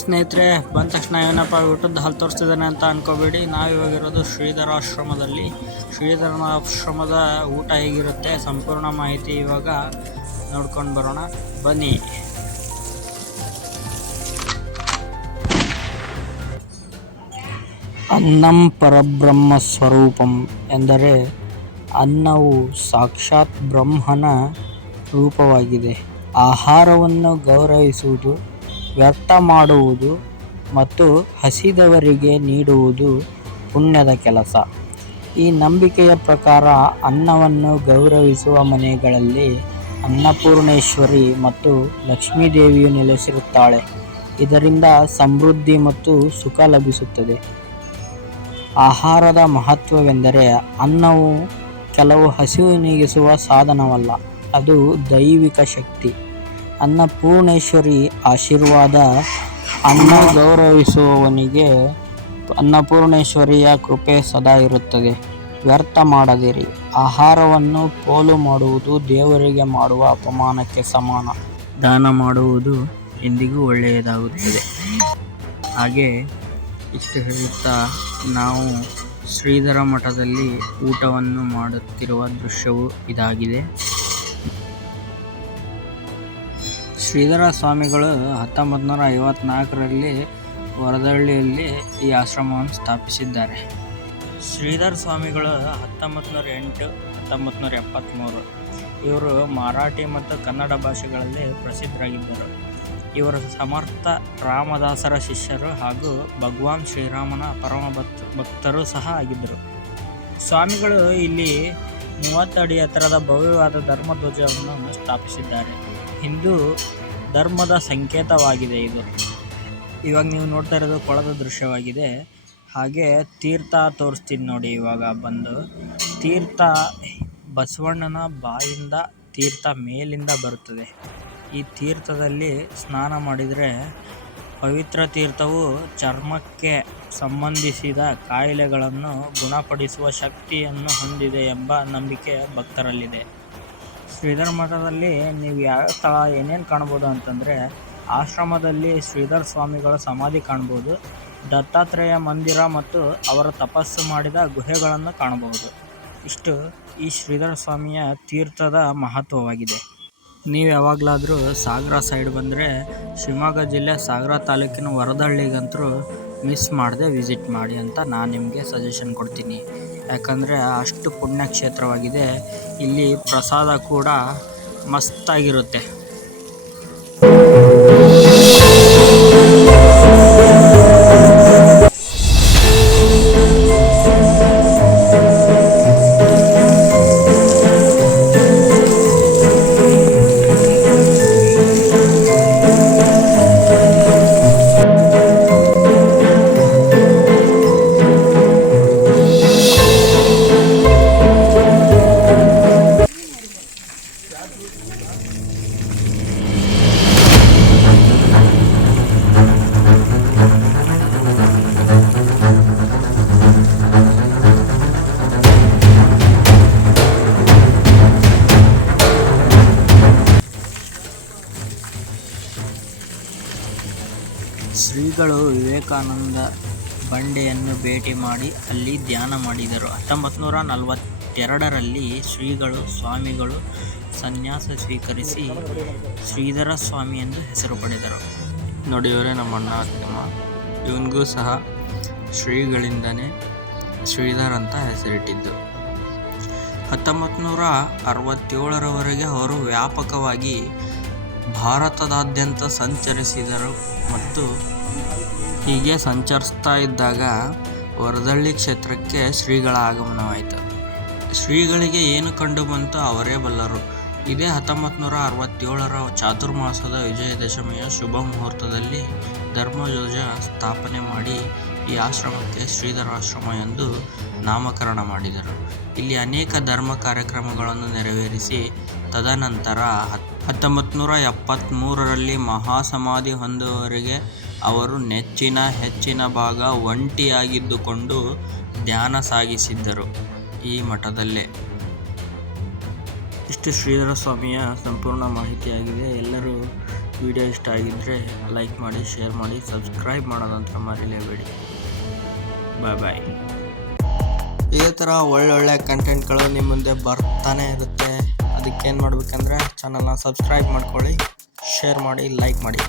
ಸ್ನೇಹಿತರೆ, ಬಂದ ತಕ್ಷಣ ಏನಪ್ಪ ಊಟದ ಹಾಲು ತೋರಿಸ್ತಿದ್ದಾನೆ ಅಂತ ಅನ್ಕೋಬೇಡಿ. ನಾವಿವಾಗಿರೋದು ಶ್ರೀಧರ ಆಶ್ರಮದಲ್ಲಿ. ಶ್ರೀಧರ ಆಶ್ರಮದ ಊಟ ಹೇಗಿರುತ್ತೆ ಸಂಪೂರ್ಣ ಮಾಹಿತಿ ಇವಾಗ ನೋಡ್ಕೊಂಡು ಬರೋಣ ಬನ್ನಿ. ಅನ್ನಂ ಪರಬ್ರಹ್ಮ ಸ್ವರೂಪಂ ಎಂದರೆ ಅನ್ನವು ಸಾಕ್ಷಾತ್ ಬ್ರಹ್ಮನ ರೂಪವಾಗಿದೆ. ಆಹಾರವನ್ನು ಗೌರವಿಸುವುದು, ವ್ಯರ್ಥ ಮಾಡುವುದು ಮತ್ತು ಹಸಿದವರಿಗೆ ನೀಡುವುದು ಪುಣ್ಯದ ಕೆಲಸ. ಈ ನಂಬಿಕೆಯ ಪ್ರಕಾರ ಅನ್ನವನ್ನು ಗೌರವಿಸುವ ಮನೆಗಳಲ್ಲಿ ಅನ್ನಪೂರ್ಣೇಶ್ವರಿ ಮತ್ತು ಲಕ್ಷ್ಮೀದೇವಿಯು ನೆಲೆಸಿರುತ್ತಾಳೆ. ಇದರಿಂದ ಸಮೃದ್ಧಿ ಮತ್ತು ಸುಖ ಲಭಿಸುತ್ತದೆ. ಆಹಾರದ ಮಹತ್ವವೆಂದರೆ ಅನ್ನವು ಕೆಲವು ಹಸಿವು ನೀಗಿಸುವ ಸಾಧನವಲ್ಲ, ಅದು ದೈವಿಕ ಶಕ್ತಿ. ಅನ್ನಪೂರ್ಣೇಶ್ವರಿ ಆಶೀರ್ವಾದ. ಅನ್ನ ಗೌರವಿಸುವವನಿಗೆ ಅನ್ನಪೂರ್ಣೇಶ್ವರಿಯ ಕೃಪೆ ಸದಾ ಇರುತ್ತದೆ. ವ್ಯರ್ಥ ಮಾಡದಿರಿ. ಆಹಾರವನ್ನು ಪೋಲು ಮಾಡುವುದು ದೇವರಿಗೆ ಮಾಡುವ ಅಪಮಾನಕ್ಕೆ ಸಮಾನ. ದಾನ ಮಾಡುವುದು ಎಂದಿಗೂ ಒಳ್ಳೆಯದಾಗುತ್ತದೆ. ಹಾಗೆ ಇಷ್ಟು ಹೇಳುತ್ತಾ ನಾವು ಶ್ರೀಧರ ಮಠದಲ್ಲಿ ಊಟವನ್ನು ಮಾಡುತ್ತಿರುವ ದೃಶ್ಯವು ಇದಾಗಿದೆ. ಶ್ರೀಧರ ಸ್ವಾಮಿಗಳು 1954ರಲ್ಲಿ ವರದಹಳ್ಳಿಯಲ್ಲಿ ಈ ಆಶ್ರಮವನ್ನು ಸ್ಥಾಪಿಸಿದ್ದಾರೆ. ಶ್ರೀಧರ ಸ್ವಾಮಿಗಳು 1908, 1973 ಇವರು ಮರಾಠಿ ಮತ್ತು ಕನ್ನಡ ಭಾಷೆಗಳಲ್ಲಿ ಪ್ರಸಿದ್ಧರಾಗಿದ್ದರು. ಇವರು ಸಮರ್ಥ ರಾಮದಾಸರ ಶಿಷ್ಯರು ಹಾಗೂ ಭಗವಾನ್ ಶ್ರೀರಾಮನ ಪರಮ ಭಕ್ತರು ಸಹ ಆಗಿದ್ದರು. ಸ್ವಾಮಿಗಳು ಇಲ್ಲಿ 30 ಅಡಿ ಎತ್ತರದ ಭವ್ಯವಾದ ಧರ್ಮಧ್ವಜವನ್ನು ಸ್ಥಾಪಿಸಿದ್ದಾರೆ. ಹಿಂದೂ ಧರ್ಮದ ಸಂಕೇತವಾಗಿದೆ ಇದು. ಇವಾಗ ನೀವು ನೋಡ್ತಾ ಇರೋದು ಕೊಳದ ದೃಶ್ಯವಾಗಿದೆ. ಹಾಗೆ ತೀರ್ಥ ತೋರಿಸ್ತೀನಿ ನೋಡಿ. ಇವಾಗ ಬಂದು ತೀರ್ಥ ಬಸವಣ್ಣನ ಬಾಯಿಂದ ತೀರ್ಥ ಮೇಲಿಂದ ಬರುತ್ತದೆ. ಈ ತೀರ್ಥದಲ್ಲಿ ಸ್ನಾನ ಮಾಡಿದರೆ ಪವಿತ್ರ ತೀರ್ಥವು ಚರ್ಮಕ್ಕೆ ಸಂಬಂಧಿಸಿದ ಕಾಯಿಲೆಗಳನ್ನು ಗುಣಪಡಿಸುವ ಶಕ್ತಿಯನ್ನು ಹೊಂದಿದೆ ಎಂಬ ನಂಬಿಕೆ ಭಕ್ತರಲ್ಲಿದೆ. ಶ್ರೀಧರ ಮಠದಲ್ಲಿ ನೀವು ಯಾವ ಸ್ಥಳ ಏನೇನು ಕಾಣ್ಬೋದು ಅಂತಂದರೆ, ಆಶ್ರಮದಲ್ಲಿ ಶ್ರೀಧರ ಸ್ವಾಮಿಗಳ ಸಮಾಧಿ ಕಾಣ್ಬೋದು, ದತ್ತಾತ್ರೇಯ ಮಂದಿರ ಮತ್ತು ಅವರು ತಪಸ್ಸು ಮಾಡಿದ ಗುಹೆಗಳನ್ನು ಕಾಣಬಹುದು. ಇಷ್ಟು ಈ ಶ್ರೀಧರ ಸ್ವಾಮಿಯ ತೀರ್ಥದ ಮಹತ್ವವಾಗಿದೆ. ನೀವು ಯಾವಾಗಲಾದರೂ ಸಾಗರ ಸೈಡ್ ಬಂದರೆ ಶಿವಮೊಗ್ಗ ಜಿಲ್ಲೆ ಸಾಗರ ತಾಲೂಕಿನ ವರದಹಳ್ಳಿಗಂತೂ ಮಿಸ್ ಮಾಡದೆ ವಿಸಿಟ್ ಮಾಡಿ ಅಂತ ನಾನು ನಿಮಗೆ ಸಜೆಷನ್ ಕೊಡ್ತೀನಿ. ಯಾಕಂದರೆ ಅಷ್ಟು ಪುಣ್ಯಕ್ಷೇತ್ರವಾಗಿದೆ. ಇಲ್ಲಿ ಪ್ರಸಾದ ಕೂಡ ಮಸ್ತಾಗಿರುತ್ತೆ. ಶ್ರೀಗಳು ವಿವೇಕಾನಂದ ಬಂಡೆಯನ್ನು ಭೇಟಿ ಮಾಡಿ ಅಲ್ಲಿ ಧ್ಯಾನ ಮಾಡಿದರು. 1942ರಲ್ಲಿ ಸ್ವಾಮಿಗಳು ಸನ್ಯಾಸ ಸ್ವೀಕರಿಸಿ ಶ್ರೀಧರ ಸ್ವಾಮಿ ಎಂದು ಹೆಸರು ಪಡೆದರು. ನೋಡಿ, ಇವರೇ ನಮ್ಮ ಅಣ್ಣ ಅತ್ತಮ್ಮ. ಇವನಿಗೂ ಸಹ ಶ್ರೀಗಳಿಂದನೇ ಶ್ರೀಧರ್ ಅಂತ ಹೆಸರಿಟ್ಟಿದ್ದು. 1967ರವರೆಗೆ ಅವರು ವ್ಯಾಪಕವಾಗಿ ಭಾರತದಾದ್ಯಂತ ಸಂಚರಿಸಿದರು. ಮತ್ತು ಹೀಗೆ ಸಂಚರಿಸ್ತಾ ಇದ್ದಾಗ ವರದಹಳ್ಳಿ ಕ್ಷೇತ್ರಕ್ಕೆ ಶ್ರೀಗಳ ಆಗಮನವಾಯಿತು. ಶ್ರೀಗಳಿಗೆ ಏನು ಕಂಡು ಬಂತು ಅವರೇ ಬಲ್ಲರು. ಇದೇ 1967ರ ಚಾತುರ್ಮಾಸದ ವಿಜಯದಶಮಿಯ ಶುಭ ಮುಹೂರ್ತದಲ್ಲಿ ಧರ್ಮಧ್ವಜ ಸ್ಥಾಪನೆ ಮಾಡಿ ಈ ಆಶ್ರಮಕ್ಕೆ ಶ್ರೀಧರ ಆಶ್ರಮ ಎಂದು ನಾಮಕರಣ ಮಾಡಿದರು. ಇಲ್ಲಿ ಅನೇಕ ಧರ್ಮ ಕಾರ್ಯಕ್ರಮಗಳನ್ನು ನೆರವೇರಿಸಿ ತದನಂತರ 1973ರಲ್ಲಿ ಮಹಾಸಮಾಧಿ ಹೊಂದುವವರೆಗೆ ಅವರು ಹೆಚ್ಚಿನ ಭಾಗ ಒಂಟಿಯಾಗಿದ್ದುಕೊಂಡು ಧ್ಯಾನ ಸಾಗಿಸಿದ್ದರು ಈ ಮಠದಲ್ಲೇ. ಇಷ್ಟು ಶ್ರೀಧರ ಸ್ವಾಮಿಯ ಸಂಪೂರ್ಣ ಮಾಹಿತಿಯಾಗಿದೆ. ಎಲ್ಲರೂ ವಿಡಿಯೋ ಇಷ್ಟ ಆಗಿದ್ದರೆ ಲೈಕ್ ಮಾಡಿ, ಶೇರ್ ಮಾಡಿ, ಸಬ್ಸ್ಕ್ರೈಬ್ ಮಾಡೋದಂತ ಮರಿಲೇಬೇಡಿ. ಬಾಯ್. ಇದೇ ಥರ ಒಳ್ಳೊಳ್ಳೆ ಕಂಟೆಂಟ್ಗಳು ನಿಮ್ಮ ಮುಂದೆ ಬರ್ತಾನೆ ಇರುತ್ತೆ. ಅದಕ್ಕೇನು ಮಾಡಬೇಕಂದ್ರೆ ಚಾನಲ್ನ ಸಬ್ಸ್ಕ್ರೈಬ್ ಮಾಡ್ಕೊಳ್ಳಿ, ಶೇರ್ ಮಾಡಿ, ಲೈಕ್ ಮಾಡಿ.